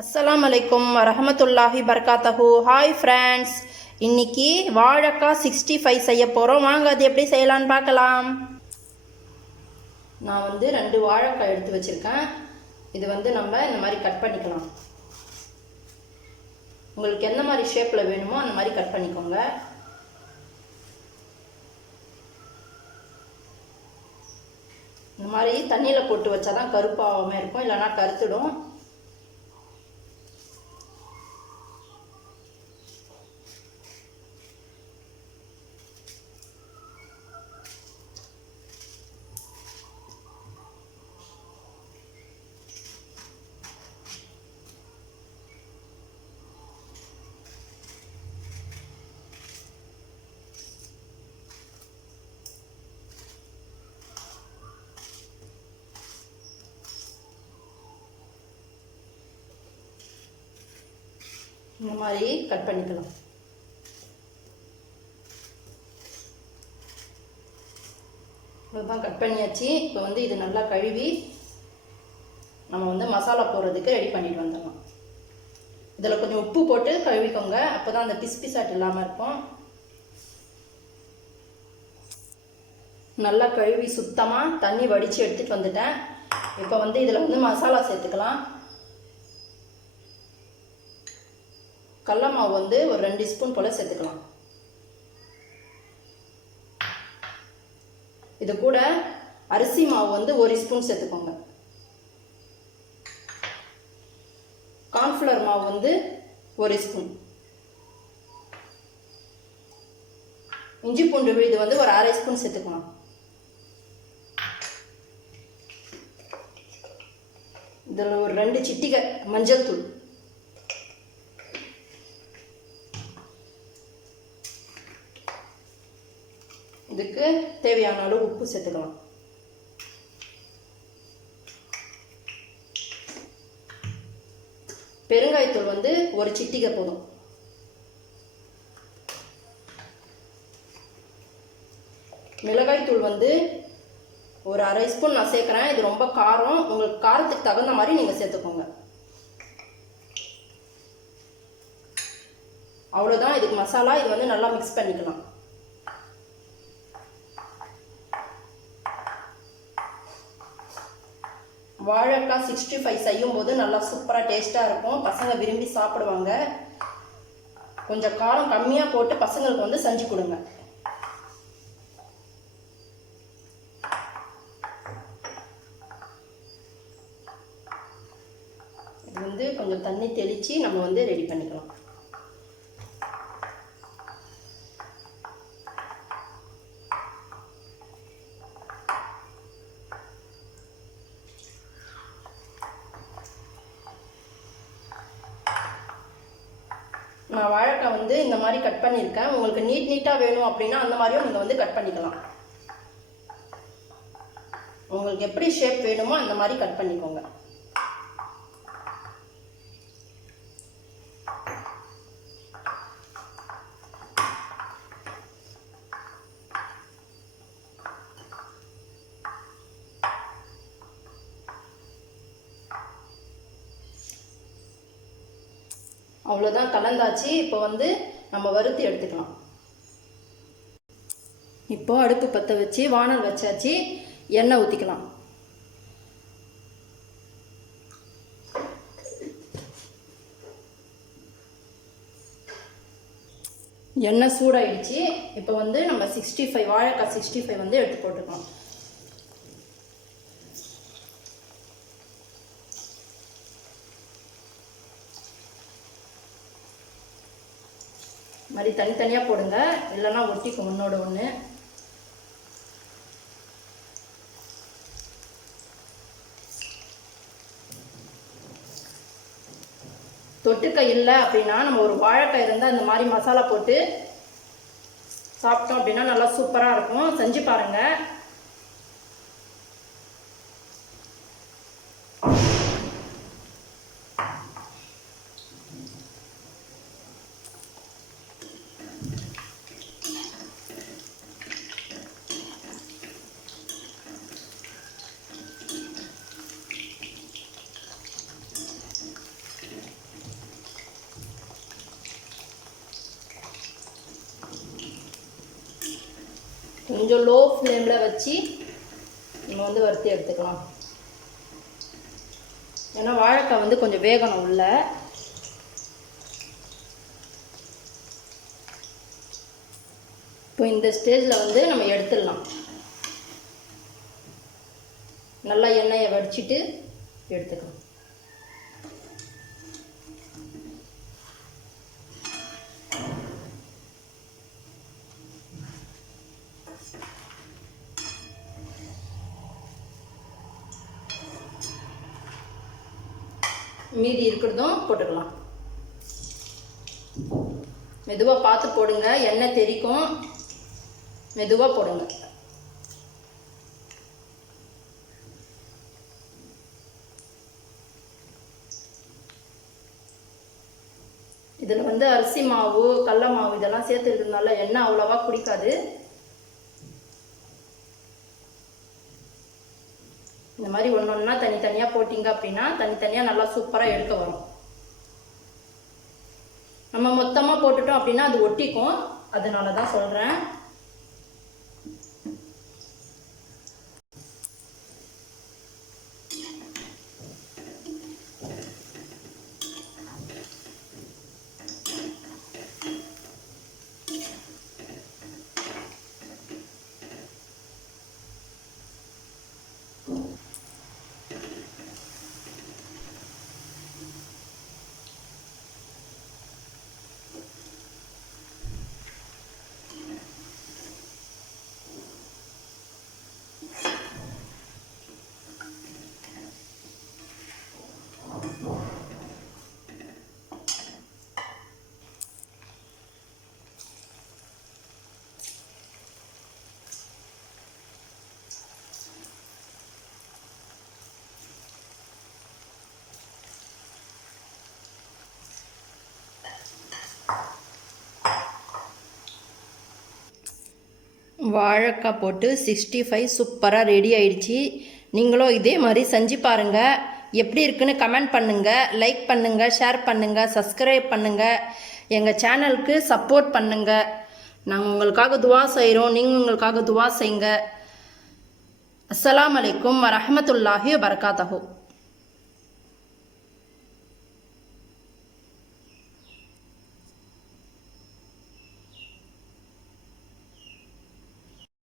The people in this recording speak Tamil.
அஸ்லாம் அலைக்கும் வரமத்துல்லாஹி பரகாத்தஹு. ஹாய் ஃப்ரெண்ட்ஸ் இன்னைக்கு வாழைக்காய் சிக்ஸ்டி ஃபைவ் செய்ய போகிறோம் வாங்க அது எப்படி செய்யலான்னு பார்க்கலாம். நான் வந்து ரெண்டு வாழைக்காய் எடுத்து வச்சுருக்கேன். இது வந்து நம்ம இந்த மாதிரி கட் பண்ணிக்கலாம். உங்களுக்கு எந்த மாதிரி ஷேப்பில் வேணுமோ அந்த மாதிரி கட் பண்ணிக்கோங்க. இந்த மாதிரி தண்ணியில் போட்டு வச்சா தான் கருப்பாகாமல் இருக்கும். இல்லைன்னா கருத்துடும். இந்த மாதிரி கட் பண்ணிக்கலாம். இதுதான் கட் பண்ணியாச்சு. இப்போ வந்து இது நல்லா கழுவி நம்ம வந்து மசாலா போடுறதுக்கு ரெடி பண்ணிட்டு வந்துடலாம். இதில் கொஞ்சம் உப்பு போட்டு கழுவிக்கோங்க. அப்போ தான் அந்த பிஸ் பிசாட் இல்லாமல் இருக்கும். நல்லா கழுவி சுத்தமாக தண்ணி வடித்து எடுத்துகிட்டு வந்துட்டேன். இப்போ வந்து இதில் வந்து மசாலா சேர்த்துக்கலாம். கடல மாவு வந்து ஒரு ரெண்டு ஸ்பூன் போல் சேர்த்துக்கலாம். இது கூட அரிசி மாவு வந்து ஒரு ஸ்பூன் சேர்த்துக்கோங்க. கார்ன்ஃப்ளவர் மாவு வந்து ஒரு ஸ்பூன். இஞ்சி பூண்டு விழுது வந்து ஒரு அரை ஸ்பூன் சேர்த்துக்கலாம். இதில் ஒரு ரெண்டு சிட்டிகை மஞ்சள் தூள். இதுக்கு தேவையான அளவு உப்பு சேர்த்துக்கலாம். பெருங்காயத்தூள் வந்து ஒரு சிட்டிகை போதும். மிளகாய்த்தூள் வந்து ஒரு அரை ஸ்பூன் நான் சேர்க்குறேன். இது ரொம்ப காரம். உங்களுக்கு காரத்துக்கு தகுந்த மாதிரி நீங்கள் சேர்த்துக்கோங்க. அவ்வளோதான் இதுக்கு மசாலா இது வந்து நல்லா மிக்ஸ் பண்ணிக்கலாம். வாழைக்காய் சிக்ஸ்டி ஃபைவ் செய்யும் போது நல்லா சூப்பராக டேஸ்ட்டாக இருக்கும். பசங்க விரும்பி சாப்பிடுவாங்க. கொஞ்சம் காரம் கம்மியாக போட்டு பசங்களுக்கு வந்து செஞ்சு கொடுங்க. இது வந்து கொஞ்சம் தண்ணி தெளித்து நம்ம வந்து ரெடி பண்ணிக்கலாம். நான் வாழைக்காய் வந்து இந்த மாதிரி கட் பண்ணியிருக்கேன். உங்களுக்கு நீட் நீட்டாக வேணும் அப்படின்னா அந்த மாதிரியும் நீங்கள் வந்து கட் பண்ணிக்கலாம். உங்களுக்கு எப்படி ஷேப் வேணுமோ அந்த மாதிரி கட் பண்ணிக்கோங்க. அவ்வளோதான் கலந்தாச்சு. இப்போ வந்து நம்ம வறுத்து எடுத்துக்கலாம். இப்போ அடுப்பு பற்ற வச்சு வானல் வச்சாச்சு. எண்ணெய் ஊற்றிக்கலாம் எண்ணெய் சூடாயிடுச்சு. இப்போ வந்து நம்ம சிக்ஸ்டி ஃபைவ் வாழைக்காய் சிக்ஸ்டி ஃபைவ் வந்து எடுத்து போட்டுக்கலாம். மாதிரி தனித்தனியாக போடுங்க. இல்லைன்னா ஒட்டிக்கும் ஒன்றோட ஒன்று தொட்டுக்க இல்லை அப்படின்னா நம்ம ஒரு வாழைக்காய் இருந்தால் இந்த மாதிரி மசாலா போட்டு சாப்பிட்டோம் அப்படின்னா நல்லா சூப்பராக இருக்கும். செஞ்சு பாருங்கள் கொஞ்சம் லோ ஃப்ளேமில் வச்சு நம்ம வந்து வறுத்து எடுத்துக்கலாம். ஏன்னா வாழைக்காய் வந்து கொஞ்சம் வேகணும் உள்ள. இப்போ இந்த ஸ்டேஜில் வந்து நம்ம எடுத்துடலாம். நல்லா எண்ணெயை வடிச்சிட்டு எடுத்துக்கலாம். மீதி இருக்கிறதும் போட்டுக்கலாம். மெதுவாக பார்த்து போடுங்க. எண்ணெய் தெரிக்கும். மெதுவாக போடுங்க. இதில் வந்து அரிசி மாவு கடல மாவு இதெல்லாம் சேர்த்துருக்கிறதுனால எண்ணெய் அவ்வளோவா குடிக்காது. இந்த மாதிரி ஒன்று ஒன்றா தனித்தனியாக போட்டிங்க அப்படின்னா தனித்தனியாக நல்லா சூப்பராக எடுக்க வரும். நம்ம மொத்தமாக போட்டுட்டோம் அப்படின்னா அது ஒட்டிக்கும். அதனால தான் சொல்கிறேன் வாழைக்காய் போட்டு சிக்ஸ்டி ஃபைவ் சூப்பராக ரெடி ஆயிடுச்சு. நீங்களும் இதே மாதிரி செஞ்சு பாருங்கள் எப்படி இருக்குன்னு கமெண்ட் பண்ணுங்கள் லைக் பண்ணுங்கள் ஷேர் பண்ணுங்கள் சப்ஸ்கிரைப் பண்ணுங்கள் எங்கள் சேனலுக்கு சப்போர்ட் பண்ணுங்கள் நாங்கள் உங்களுக்காக துவா செய்கிறோம் நீங்கள் உங்களுக்காக துவா செய்யுங்க. அஸ்லாம் வலைக்கம் வரமத்துல்லாஹி வபரகாத்தஹு.